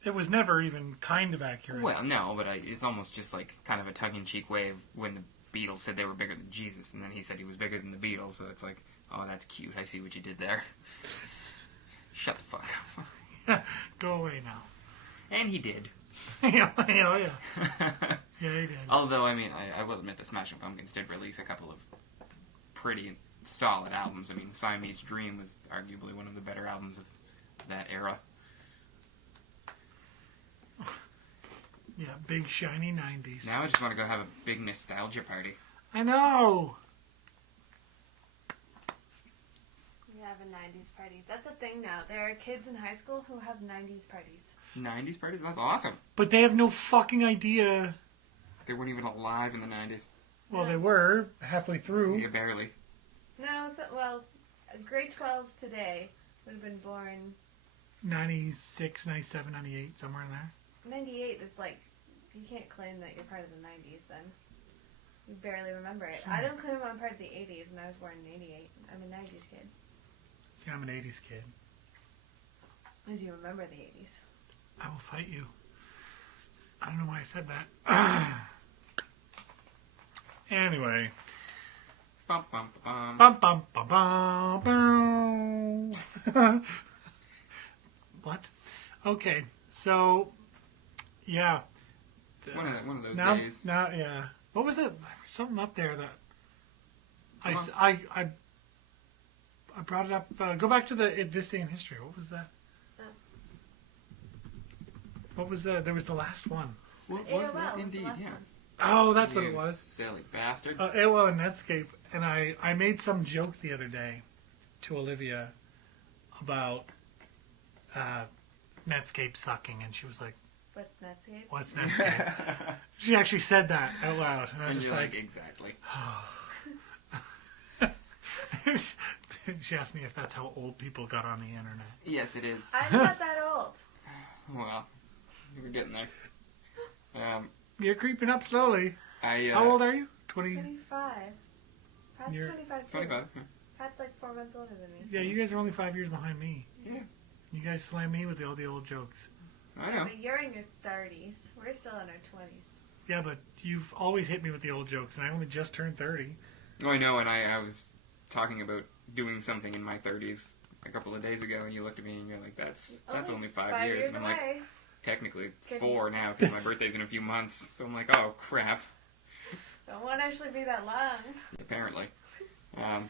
it was never even kind of accurate. Well, no, but it's almost just like kind of a tongue-in-cheek way of when the Beatles said they were bigger than Jesus, and then he said he was bigger than the Beatles, so it's like, oh, that's cute. I see what you did there. Shut the fuck up. Go away now. And he did. yeah. Yeah, he did. Although, I mean, I will admit the Smashing Pumpkins did release a couple of pretty solid albums. I mean, Siamese Dream was arguably one of the better albums of that era. Yeah, big shiny 90s. Now I just want to go have a big nostalgia party. I know. We have a 90s party. That's a thing now. There are kids in high school who have 90s parties. 90s parties? That's awesome. But they have no fucking idea. They weren't even alive in the 90s. Well, they were halfway through. Yeah, barely. No, grade 12s today would have been born. 96, 97, 98, somewhere in there. 98 is like, you can't claim that you're part of the 90s then. You barely remember it. I don't claim I'm part of the 80s, and I was born in 88. I'm a 90s kid. See, I'm an 80s kid. As you remember the 80s. I will fight you. I don't know why I said that. Anyway. Bum, bum, bum. Bum, bum, bum, bum, bum. What? Okay, so, yeah. One of those Now, days. yeah. What was it? There was something up there that Come I brought it up. Go back to this day in history. What was that? What was there was the last one. What AOL was that? the Indeed, last yeah. one. Oh, that's what You it was. silly bastard. AOL and Netscape, and I made some joke the other day to Olivia about Netscape sucking, and she was like, What's Netscape? "What's Netscape?" She actually said that out loud, and I was And just you're like, exactly. she asked me if that's how old people got on the internet. Yes, it is. I'm not that old. Well, you were getting there. You're creeping up slowly. How old are you? 20? 25. Pat's You're 25 too. 25. Pat's like 4 months older than me. Yeah, you guys are only 5 years behind me. Yeah. You guys slam me with all the old jokes. I know. But you're in your 30s. We're still in our 20s. Yeah, but you've always hit me with the old jokes, and I only just turned 30. Oh, I know, and I was talking about doing something in my 30s a couple of days ago, and you looked at me and you're like, that's only 5 years. And I'm like, away. technically Good. 4 now, because my birthday's in a few months. So I'm like, oh, crap. It won't actually be that long. Apparently.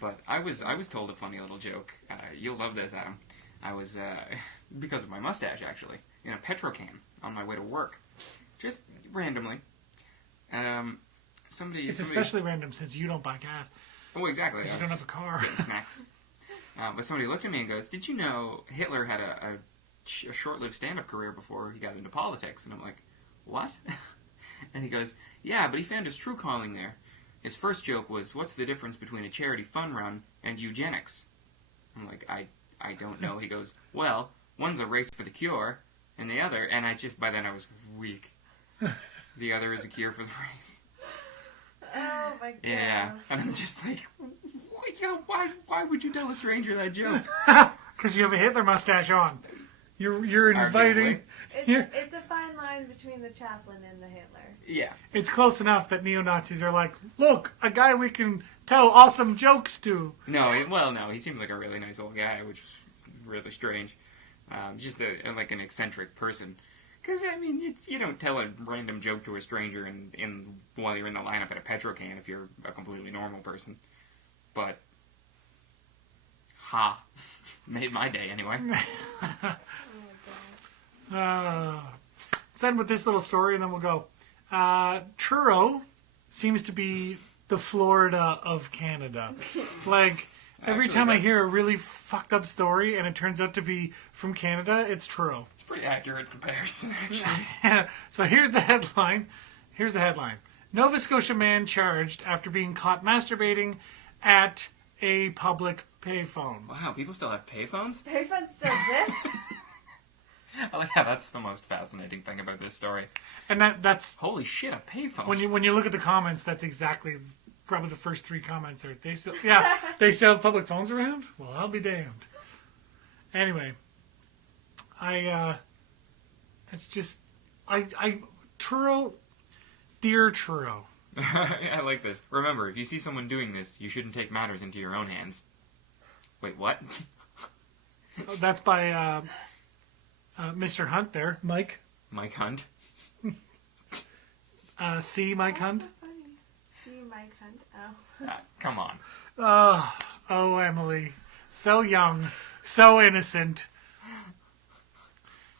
But I was told a funny little joke. You'll love this, Adam. I was, because of my mustache, actually, in a Petrocan on my way to work. Just randomly. Somebody... especially random since you don't buy gas. Oh, exactly. Because you don't have a car. Getting snacks. But somebody looked at me and goes, "Did you know Hitler had a short-lived stand-up career before he got into politics?" And I'm like, "What?" And he goes, "Yeah, but he found his true calling there. His first joke was, what's the difference between a charity fun run and eugenics?" I'm like, I don't know. He goes, "Well, one's a race for the cure, and the other," and by then I was weak. "The other is a cure for the race." Oh my god. Yeah, and I'm just like, why would you tell a stranger that joke? Because you have a Hitler mustache on. You're inviting... It's a fine line between the Chaplin and the Hitler. Yeah. It's close enough that neo-Nazis are like, look, a guy we can tell awesome jokes to. No, he seemed like a really nice old guy, which was really strange. Just like an eccentric person. Because, I mean, you don't tell a random joke to a stranger while you're in the lineup at a Petrocan if you're a completely normal person. But, made my day anyway. Let's end with this little story and then we'll go. Truro seems to be the Florida of Canada. Like, every time I hear a really fucked up story and it turns out to be from Canada, it's Truro. It's a pretty accurate comparison, actually. So here's the headline. Nova Scotia man charged after being caught masturbating at a public payphone. Wow, people still have payphones? Payphones still exist? I like how that's the most fascinating thing about this story. And that's... Holy shit, a payphone. When you look at the comments, that's exactly... Probably the first 3 comments are... They still have public phones around? Well, I'll be damned. Anyway. It's just... Truro... Dear Truro. I like this. Remember, if you see someone doing this, you shouldn't take matters into your own hands. Wait, what? That's by Mr. Hunt there. Mike. Mike Hunt. See Mike Hunt? See Mike Hunt? Oh. Come on. Oh, Emily. So young. So innocent.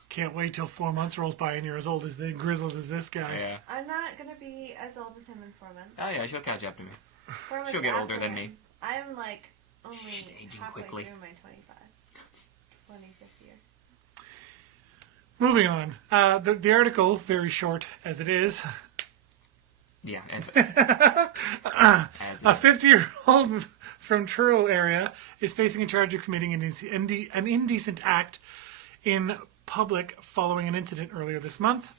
Can't wait till 4 months rolls by and you're as old as grizzled as this guy. Yeah. I'm not going to be as old as him in 4 months. Oh, yeah, she'll catch up to me. 4 months She'll get older after than him. me. I'm like only She's aging halfway quickly. through my 25th year. Moving on. The article, very short as it is. Yeah. A 50-year-old from Truro area is facing a charge of committing an indecent act in public following an incident earlier this month.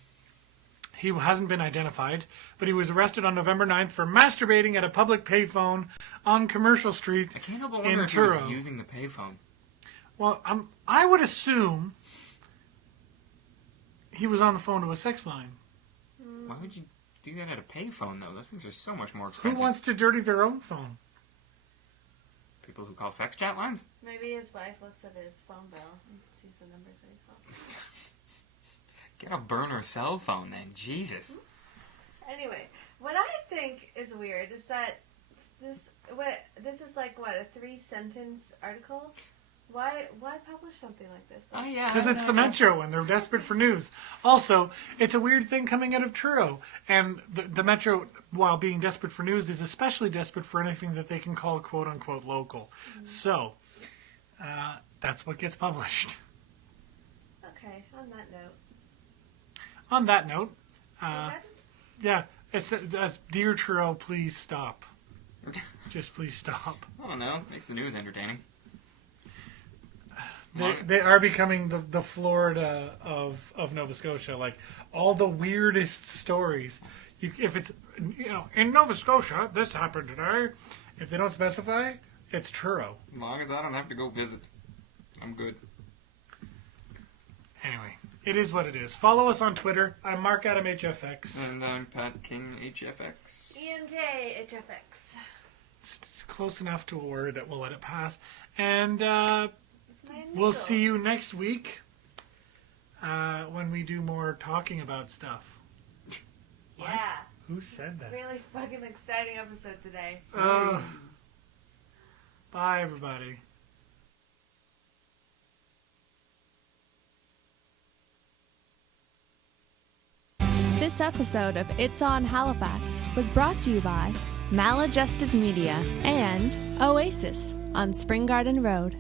He hasn't been identified, but he was arrested on November 9th for masturbating at a public payphone on Commercial Street I can't help but in wonder if he was Truro. using the payphone. Well, I would assume he was on the phone to a sex line. Why would you do that at a payphone, though? Those things are so much more Who expensive. wants to dirty their own phone? People who call sex chat lines? Maybe his wife looks at his phone bill and sees the numbers that he's calling. Get a burner cell phone, then. Jesus. Anyway, what I think is weird is that this is like a 3-sentence article. Why publish something like this? Oh, yeah. Because it's the Metro and they're desperate for news. Also, it's a weird thing coming out of Truro. And the Metro, while being desperate for news, is especially desperate for anything that they can call quote-unquote local. Mm-hmm. So, that's what gets published. Okay, on that note. On that note, yeah, it's Dear Truro, please stop. Just please stop. I don't know. Makes the news entertaining. They are becoming the Florida of Nova Scotia. Like, all the weirdest stories. If it's, in Nova Scotia, this happened today. If they don't specify, it's Truro. As long as I don't have to go visit, I'm good. Anyway, it is what it is. Follow us on Twitter. I'm Mark Adam HFX. And I'm Pat King HFX. EMJ HFX. It's close enough to a word that we'll let it pass. And It's we'll see you next week when we do more talking about stuff. Yeah. Who said that? Really fucking exciting episode today. Bye, everybody. This episode of It's On Halifax was brought to you by Maladjusted Media and Oasis on Spring Garden Road.